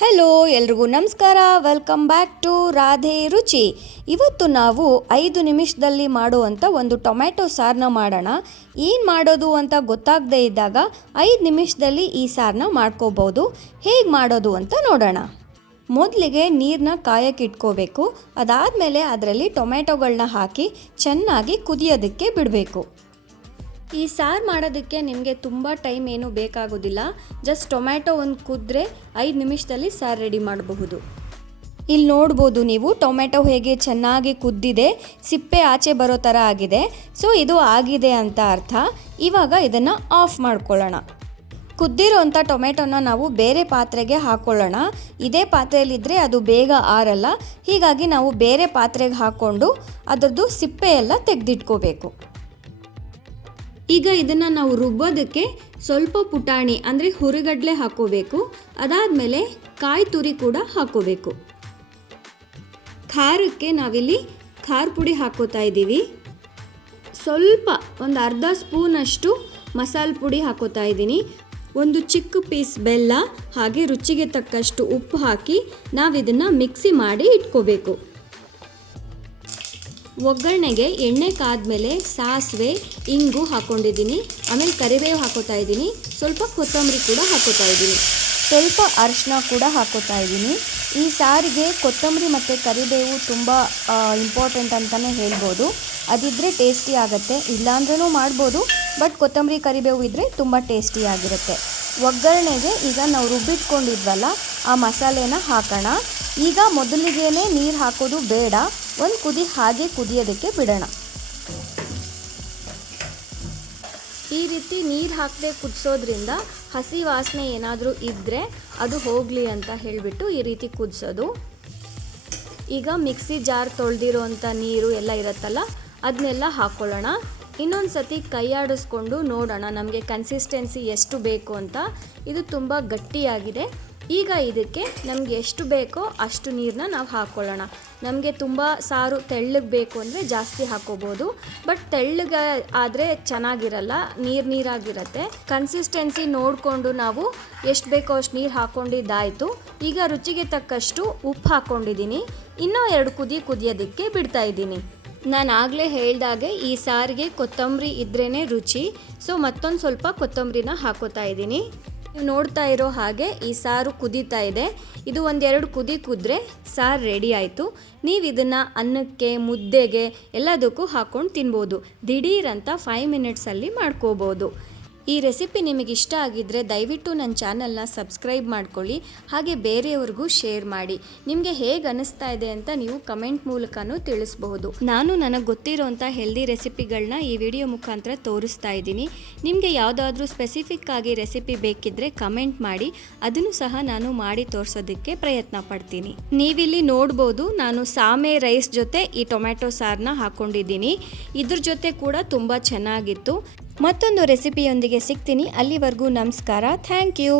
Hello ಎಲ್ರಿಗೂ ನಮಸ್ಕಾರ. Welcome back to Radhe ರುಚಿ. ಇವತ್ತು ನಾವು 5 ನಿಮಿಷದಲ್ಲಿ ಮಾಡುವಂಥ ಒಂದು ಟೊಮ್ಯಾಟೊ ಸಾರನ್ನ ಮಾಡೋಣ. ಏನು ಮಾಡೋದು ಅಂತ ಗೊತ್ತಾಗದೇ ಇದ್ದಾಗ 5 ನಿಮಿಷದಲ್ಲಿ ಈ ಸಾರನ್ನ ಮಾಡ್ಕೋಬೋದು. ಹೇಗೆ ಮಾಡೋದು ಅಂತ ನೋಡೋಣ. ಮೊದಲಿಗೆ ನೀರನ್ನ ಕಾಯಕ್ಕೆ ಇಟ್ಕೋಬೇಕು. ಅದಾದಮೇಲೆ ಅದರಲ್ಲಿ ಟೊಮ್ಯಾಟೊಗಳನ್ನ ಹಾಕಿ ಚೆನ್ನಾಗಿ ಕುದಿಯೋದಕ್ಕೆ ಬಿಡಬೇಕು. ಈ ಸಾರು ಮಾಡೋದಕ್ಕೆ ನಿಮಗೆ ತುಂಬ ಟೈಮ್ ಏನೂ ಬೇಕಾಗೋದಿಲ್ಲ. ಜಸ್ಟ್ ಟೊಮ್ಯಾಟೊ ಒಂದು ಕುದ್ರೆ 5 ನಿಮಿಷದಲ್ಲಿ ಸಾರು ರೆಡಿ ಮಾಡಬಹುದು. ಇಲ್ಲಿ ನೋಡ್ಬೋದು ನೀವು ಟೊಮ್ಯಾಟೊ ಹೇಗೆ ಚೆನ್ನಾಗಿ ಕುದ್ದಿದೆ, ಸಿಪ್ಪೆ ಆಚೆ ಬರೋ ಥರ ಆಗಿದೆ. ಸೊ ಇದು ಆಗಿದೆ ಅಂತ ಅರ್ಥ. ಇವಾಗ ಇದನ್ನು ಆಫ್ ಮಾಡ್ಕೊಳ್ಳೋಣ. ಕುದ್ದಿರೋಂಥ ಟೊಮೆಟೊನ ನಾವು ಬೇರೆ ಪಾತ್ರೆಗೆ ಹಾಕ್ಕೊಳ್ಳೋಣ. ಇದೇ ಪಾತ್ರೆಯಲ್ಲಿದ್ದರೆ ಅದು ಬೇಗ ಆರಲ್ಲ. ಹೀಗಾಗಿ ನಾವು ಬೇರೆ ಪಾತ್ರೆಗೆ ಹಾಕ್ಕೊಂಡು ಅದರದ್ದು ಸಿಪ್ಪೆ ಎಲ್ಲ ತೆಗೆದಿಟ್ಕೋಬೇಕು. ಈಗ ಇದನ್ನು ನಾವು ರುಬ್ಬೋದಕ್ಕೆ ಸ್ವಲ್ಪ ಪುಟಾಣಿ ಅಂದರೆ ಹುರಿಗಡಲೆ ಹಾಕೋಬೇಕು. ಅದಾದಮೇಲೆ ಕಾಯಿ ತುರಿ ಕೂಡ ಹಾಕೋಬೇಕು. ಖಾರಕ್ಕೆ ನಾವಿಲ್ಲಿ ಖಾರ ಪುಡಿ ಹಾಕೋತಾ ಇದ್ದೀವಿ. ಸ್ವಲ್ಪ ಒಂದು ಅರ್ಧ ಸ್ಪೂನಷ್ಟು ಮಸಾಲೆ ಪುಡಿ ಹಾಕೋತಾ ಇದ್ದೀನಿ. ಒಂದು ಚಿಕ್ಕ ಪೀಸ್ ಬೆಲ್ಲ ಹಾಗೆ ರುಚಿಗೆ ತಕ್ಕಷ್ಟು ಉಪ್ಪು ಹಾಕಿ ನಾವಿದನ್ನು ಮಿಕ್ಸಿ ಮಾಡಿ ಇಟ್ಕೋಬೇಕು. ಒಗ್ಗರಣೆಗೆ ಎಣ್ಣೆ ಕಾದ್ಮೇಲೆ ಸಾಸಿವೆ, ಇಂಗು ಹಾಕ್ಕೊಂಡಿದ್ದೀನಿ. ಆಮೇಲೆ ಕರಿಬೇವು ಹಾಕೋತಾ ಇದ್ದೀನಿ. ಸ್ವಲ್ಪ ಕೊತ್ತಂಬರಿ ಕೂಡ ಹಾಕೋತಾ ಇದ್ದೀನಿ. ಸ್ವಲ್ಪ ಅರಿಶಿನ ಕೂಡ ಹಾಕೋತಾ ಇದ್ದೀನಿ. ಈ ಸಾರಿಗೆ ಕೊತ್ತಂಬರಿ ಮತ್ತು ಕರಿಬೇವು ತುಂಬ ಇಂಪಾರ್ಟೆಂಟ್ ಅಂತಲೇ ಹೇಳ್ಬೋದು. ಅದಿದ್ದರೆ ಟೇಸ್ಟಿ ಆಗುತ್ತೆ. ಇಲ್ಲಾಂದ್ರೂ ಮಾಡ್ಬೋದು, ಬಟ್ ಕೊತ್ತಂಬರಿ ಕರಿಬೇವು ಇದ್ದರೆ ತುಂಬ ಟೇಸ್ಟಿಯಾಗಿರುತ್ತೆ. ಒಗ್ಗರಣೆಗೆ ಈಗ ನಾವು ರುಬ್ಬಿಟ್ಕೊಂಡಿದ್ವಲ್ಲ ಆ ಮಸಾಲೆನ ಹಾಕೋಣ. ಈಗ ಮೊದಲಿಗೇನೆ ನೀರು ಹಾಕೋದು ಬೇಡ. ಒಂದು ಕುದಿ ಹಾಗೆ ಕುದಿಯೋದಕ್ಕೆ ಬಿಡೋಣ. ಈ ರೀತಿ ನೀರು ಹಾಕದೆ ಕುದಿಸೋದ್ರಿಂದ ಹಸಿ ವಾಸನೆ ಏನಾದರೂ ಇದ್ದರೆ ಅದು ಹೋಗಲಿ ಅಂತ ಹೇಳಿಬಿಟ್ಟು ಈ ರೀತಿ ಕುದಿಸೋದು. ಈಗ ಮಿಕ್ಸಿ ಜಾರ್ ತೊಳೆದಿರೋಂಥ ನೀರು ಎಲ್ಲ ಇರುತ್ತಲ್ಲ ಅದನ್ನೆಲ್ಲ ಹಾಕ್ಕೊಳ್ಳೋಣ. ಇನ್ನೊಂದು ಸತಿ ಕೈ ಆಡಿಸ್ಕೊಂಡು ನೋಡೋಣ ನಮಗೆ ಕನ್ಸಿಸ್ಟೆನ್ಸಿ ಎಷ್ಟು ಬೇಕು ಅಂತ. ಇದು ತುಂಬ ಗಟ್ಟಿಯಾಗಿದೆ. ಈಗ ಇದಕ್ಕೆ ನಮಗೆ ಎಷ್ಟು ಬೇಕೋ ಅಷ್ಟು ನೀರನ್ನ ನಾವು ಹಾಕ್ಕೊಳ್ಳೋಣ. ನಮಗೆ ತುಂಬ ಸಾರು ತೆಳ್ಳಗೆ ಬೇಕು ಅಂದರೆ ಜಾಸ್ತಿ ಹಾಕ್ಕೋಬೋದು, ಬಟ್ ತೆಳ್ಳಗೆ ಆದರೆ ಚೆನ್ನಾಗಿರಲ್ಲ, ನೀರಾಗಿರುತ್ತೆ. ಕನ್ಸಿಸ್ಟೆನ್ಸಿ ನೋಡಿಕೊಂಡು ನಾವು ಎಷ್ಟು ಬೇಕೋ ಅಷ್ಟು ನೀರು ಹಾಕ್ಕೊಂಡಿದ್ದಾಯಿತು. ಈಗ ರುಚಿಗೆ ತಕ್ಕಷ್ಟು ಉಪ್ಪು ಹಾಕ್ಕೊಂಡಿದ್ದೀನಿ. ಇನ್ನೂ 2 ಕುದಿಯೋದಕ್ಕೆ ಬಿಡ್ತಾ ಇದ್ದೀನಿ. ನಾನು ಆಗಲೇ ಹೇಳ್ದಾಗೆ ಈ ಸಾರಿಗೆ ಕೊತ್ತಂಬರಿ ಇದ್ರೇ ರುಚಿ. ಸೊ ಮತ್ತೊಂದು ಸ್ವಲ್ಪ ಕೊತ್ತಂಬರಿನ ಹಾಕೋತಾ ಇದ್ದೀನಿ. ನೀವು ನೋಡ್ತಾ ಇರೋ ಹಾಗೆ ಈ ಸಾರು ಕುದೀತಾ ಇದೆ. ಇದು 1-2 ಕುದ್ರೆ ಸಾರು ರೆಡಿ ಆಯಿತು. ನೀವು ಇದನ್ನು ಅನ್ನಕ್ಕೆ, ಮುದ್ದೆಗೆ ಎಲ್ಲದಕ್ಕೂ ಹಾಕ್ಕೊಂಡು ತಿನ್ಬೋದು. ದಿಢೀರಂತ 5 ಮಿನಿಟ್ಸಲ್ಲಿ ಮಾಡ್ಕೋಬೋದು. ಈ ರೆಸಿಪಿ ನಿಮಗೆ ಇಷ್ಟ ಆಗಿದ್ದರೆ ದಯವಿಟ್ಟು ನನ್ನ ಚಾನಲ್ನ ಸಬ್ಸ್ಕ್ರೈಬ್ ಮಾಡ್ಕೊಳ್ಳಿ. ಹಾಗೆ ಬೇರೆಯವ್ರಿಗೂ ಶೇರ್ ಮಾಡಿ. ನಿಮಗೆ ಹೇಗೆ ಅನ್ನಿಸ್ತಾ ಇದೆ ಅಂತ ನೀವು ಕಮೆಂಟ್ ಮೂಲಕನೂ ತಿಳಿಸಬಹುದು. ನಾನು ನನಗೆ ಗೊತ್ತಿರೋಂಥ ಹೆಲ್ದಿ ರೆಸಿಪಿಗಳನ್ನ ಈ ವಿಡಿಯೋ ಮುಖಾಂತರ ತೋರಿಸ್ತಾ ಇದ್ದೀನಿ. ನಿಮಗೆ ಯಾವುದಾದ್ರೂ ಸ್ಪೆಸಿಫಿಕ್ ಆಗಿ ರೆಸಿಪಿ ಬೇಕಿದ್ದರೆ ಕಮೆಂಟ್ ಮಾಡಿ. ಅದನ್ನು ಸಹ ನಾನು ಮಾಡಿ ತೋರಿಸೋದಕ್ಕೆ ಪ್ರಯತ್ನ ಪಡ್ತೀನಿ. ನೀವಿಲ್ಲಿ ನೋಡ್ಬೋದು ನಾನು ಸಾಮೆ ರೈಸ್ ಜೊತೆ ಈ ಟೊಮ್ಯಾಟೊ ಸಾರನ್ನ ಹಾಕ್ಕೊಂಡಿದ್ದೀನಿ. ಇದ್ರ ಜೊತೆ ಕೂಡ ತುಂಬ ಚೆನ್ನಾಗಿತ್ತು. ಮತ್ತೊಂದು ರೆಸಿಪಿಯೊಂದಿಗೆ ಸಿಗ್ತೀನಿ. ಅಲ್ಲಿವರೆಗೂ ನಮಸ್ಕಾರ. Thank you.